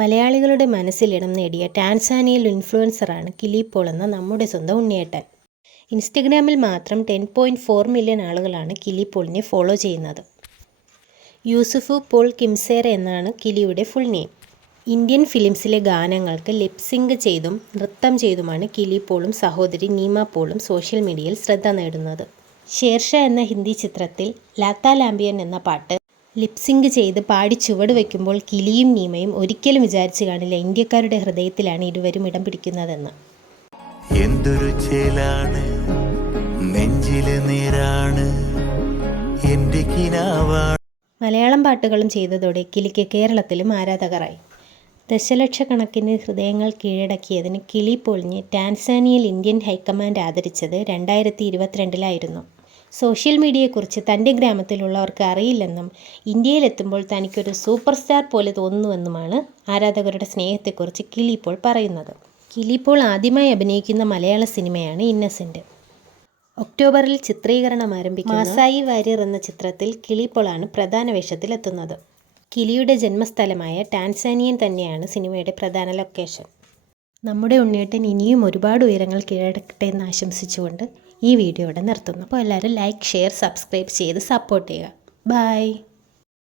മലയാളികളുടെ മനസ്സിലിടം നേടിയ ടാൻസാനിയയിൽ ഇൻഫ്ലുവൻസറാണ് കിലി പോൾ എന്ന നമ്മുടെ സ്വന്തം ഉണ്ണിയേട്ടൻ. ഇൻസ്റ്റഗ്രാമിൽ മാത്രം 10.4 മില്യൺ ആളുകളാണ് കിലി പോളിനെ ഫോളോ ചെയ്യുന്നത്. യൂസുഫ് പോൾ കിംസേറ എന്നാണ് കിലിയുടെ ഫുൾ നെയിം. ഇന്ത്യൻ ഫിലിംസിലെ ഗാനങ്ങൾക്ക് ലിപ്സിങ്ക് ചെയ്തും നൃത്തം ചെയ്തുമാണ് കിലി പോളും സഹോദരി നീമ പോളും സോഷ്യൽ മീഡിയയിൽ ശ്രദ്ധ നേടുന്നത്. ഷേർഷാ എന്ന ഹിന്ദി ചിത്രത്തിൽ ലാത്താ ലാംബിയൻ എന്ന പാട്ട് ലിപ്സിങ്ക് ചെയ്ത് പാടി ചുവട് വയ്ക്കുമ്പോൾ കിലിയും നീമയും ഒരിക്കലും വിചാരിച്ചു കാണില്ല ഇന്ത്യക്കാരുടെ ഹൃദയത്തിലാണ് ഇരുവരും ഇടം പിടിക്കുന്നതെന്ന്. എന്തൊരു ചേലാണ് നെഞ്ചിലെ നീരാണ് എൻ്റെ കിനാവാണ്. മലയാളം പാട്ടുകളും ചെയ്തതോടെ കിലിക്ക് കേരളത്തിലും ആരാധകരായി. ദശലക്ഷക്കണക്കിന് ഹൃദയങ്ങൾ കീഴടക്കിയതിന് കിലി പോളിനെ ടാൻസാനിയയിൽ ഇന്ത്യൻ ഹൈക്കമാൻഡ് ആദരിച്ചത് 2022 സോഷ്യൽ മീഡിയയെക്കുറിച്ച് തൻ്റെ ഗ്രാമത്തിലുള്ളവർക്ക് അറിയില്ലെന്നും ഇന്ത്യയിലെത്തുമ്പോൾ തനിക്കൊരു സൂപ്പർ സ്റ്റാർ പോലെ തോന്നുന്നുവെന്നുമാണ് ആരാധകരുടെ സ്നേഹത്തെക്കുറിച്ച് കിലി പോൾ പറയുന്നത്. കിലി പോൾ ആദ്യമായി അഭിനയിക്കുന്ന മലയാള സിനിമയാണ് ഇന്നസെൻ്റ്. ഒക്ടോബറിൽ ചിത്രീകരണം ആരംഭിക്കുന്ന മാസായി വാര്യർ എന്ന ചിത്രത്തിൽ കിലി പോളാണ് പ്രധാന വേഷത്തിലെത്തുന്നത്. കിലിയുടെ ജന്മസ്ഥലമായ ടാൻസാനിയൻ തന്നെയാണ് സിനിമയുടെ പ്രധാന ലൊക്കേഷൻ. നമ്മുടെ ഉണ്ണിയേട്ടൻ ഇനിയും ഒരുപാട് ഉയരങ്ങൾ കീഴടക്കട്ടെ എന്ന് ആശംസിച്ചുകൊണ്ട് ഈ വീഡിയോ ഇവിടെ നിർത്തുന്നു. അപ്പോൾ എല്ലാവരും ലൈക്ക്, ഷെയർ, സബ്സ്ക്രൈബ് ചെയ്ത് സപ്പോർട്ട് ചെയ്യുക. ബൈ.